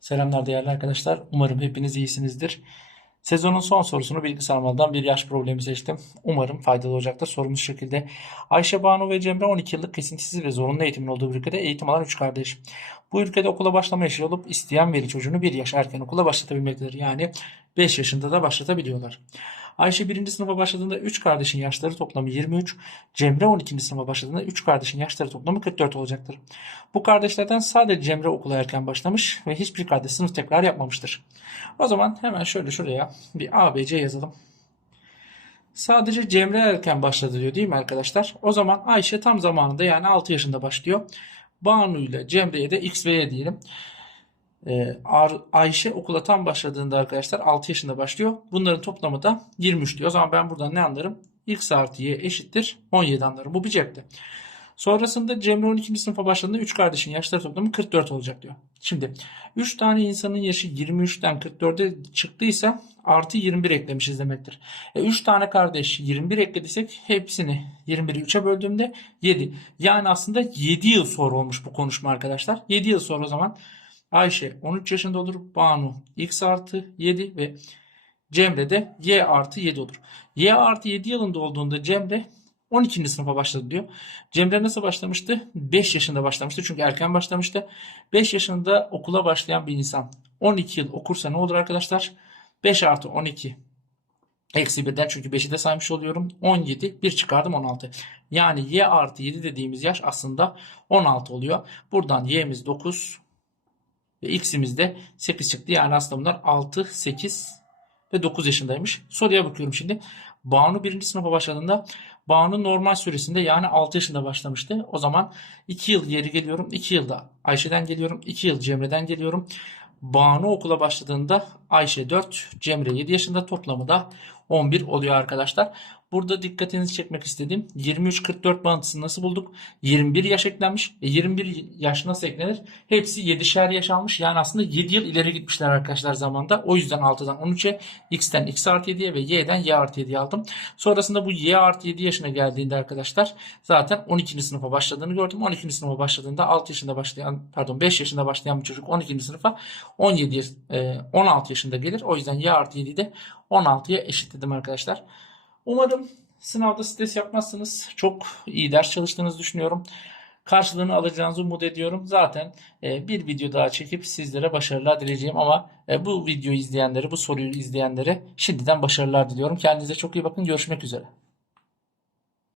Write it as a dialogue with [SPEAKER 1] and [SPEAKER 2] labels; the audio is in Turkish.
[SPEAKER 1] Selamlar değerli arkadaşlar. Umarım hepiniz iyisinizdir. Sezonun son sorusunu bilgi sarmaldan bir yaş problemi seçtim. Umarım faydalı olacaktır. Sorumuz şekilde. Ayşe Banu ve Cemre 12 yıllık kesintisiz ve zorunlu eğitimin olduğu bir ülkede eğitim alan 3 kardeş. Bu ülkede okula başlama yaşı olup isteyen veli çocuğunu 1 yaş erken okula başlatabilmektedir. Yani 5 yaşında da başlatabiliyorlar. Ayşe 1. sınıfa başladığında 3 kardeşin yaşları toplamı 23, Cemre 12. sınıfa başladığında 3 kardeşin yaşları toplamı 44 olacaktır. Bu kardeşlerden sadece Cemre okula erken başlamış ve hiçbir kardeş sınıf tekrar yapmamıştır. O zaman hemen şöyle şuraya bir ABC yazalım. Sadece Cemre erken başladı diyor değil mi arkadaşlar? O zaman Ayşe tam zamanında yani 6 yaşında başlıyor. Banu ile Cemre'ye de X ve Y diyelim. Ee, Ayşe okula tam başladığında arkadaşlar 6 yaşında başlıyor. Bunların toplamı da 23 diyor. O zaman ben buradan ne anlarım? X artı Y eşittir 17 anlarım. Bu bir cepte. Sonrasında Cemre 12. sınıfa başladığında 3 kardeşin yaşları toplamı 44 olacak diyor. Şimdi 3 tane insanın yaşı 23'ten 44'e çıktıysa artı 21 eklemişiz demektir. E 3 tane kardeş 21 eklediysek hepsini 21'i 3'e böldüğümde 7. Yani aslında 7 yıl sonra olmuş bu konuşma arkadaşlar. 7 yıl sonra o zaman Ayşe 13 yaşında olur. Banu x artı 7 ve Cemre de y artı 7 olur. Y artı 7 yılında olduğunda Cemre 12. sınıfa başladı diyor. Cemre nasıl başlamıştı? 5 yaşında başlamıştı. Çünkü erken başlamıştı. 5 yaşında okula başlayan bir insan 12 yıl okursa ne olur arkadaşlar? 5 artı 12 eksi 1'den çünkü 5'i de saymış oluyorum. 17 1 çıkardım 16. Yani y artı 7 dediğimiz yaş aslında 16 oluyor. Buradan y'miz 9 ve x'imiz de 8 çıktı. Yani aslında bunlar 6, 8 ve 9 yaşındaymış. Soruya bakıyorum şimdi. Banu 1. sınıfa başladığında Banu normal süresinde yani 6 yaşında başlamıştı. O zaman 2 yıl geri geliyorum. 2 yılda Ayşe'den geliyorum. 2 yıl Cemre'den geliyorum. Banu okula başladığında Ayşe 4, Cemre 7 yaşında toplamı da 11 oluyor arkadaşlar. Burada dikkatinizi çekmek istediğim 23-44 bağıntısını nasıl bulduk? 21 yaş eklenmiş. E 21 yaş nasıl eklenir? Hepsi 7'şer yaş almış. Yani aslında 7 yıl ileri gitmişler arkadaşlar zamanda. O yüzden 6'dan 13'e, x'ten x artı 7'ye ve y'den y artı 7'ye aldım. Sonrasında bu y artı 7 yaşına geldiğinde arkadaşlar zaten 12. sınıfa başladığını gördüm. 12. sınıfa başladığında 6 yaşında başlayan pardon 5 yaşında başlayan bir çocuk 12. sınıfa 17 e, 16 yaşında gelir. O yüzden y artı 7'yi de 16'ya eşitledim arkadaşlar. Umarım sınavda stres yapmazsınız. Çok iyi ders çalıştığınızı düşünüyorum. Karşılığını alacağınızı umut ediyorum. Zaten e, bir video daha çekip sizlere başarılar dileyeceğim ama e, bu videoyu izleyenlere, bu soruyu izleyenlere şimdiden başarılar diliyorum. Kendinize çok iyi bakın. Görüşmek üzere.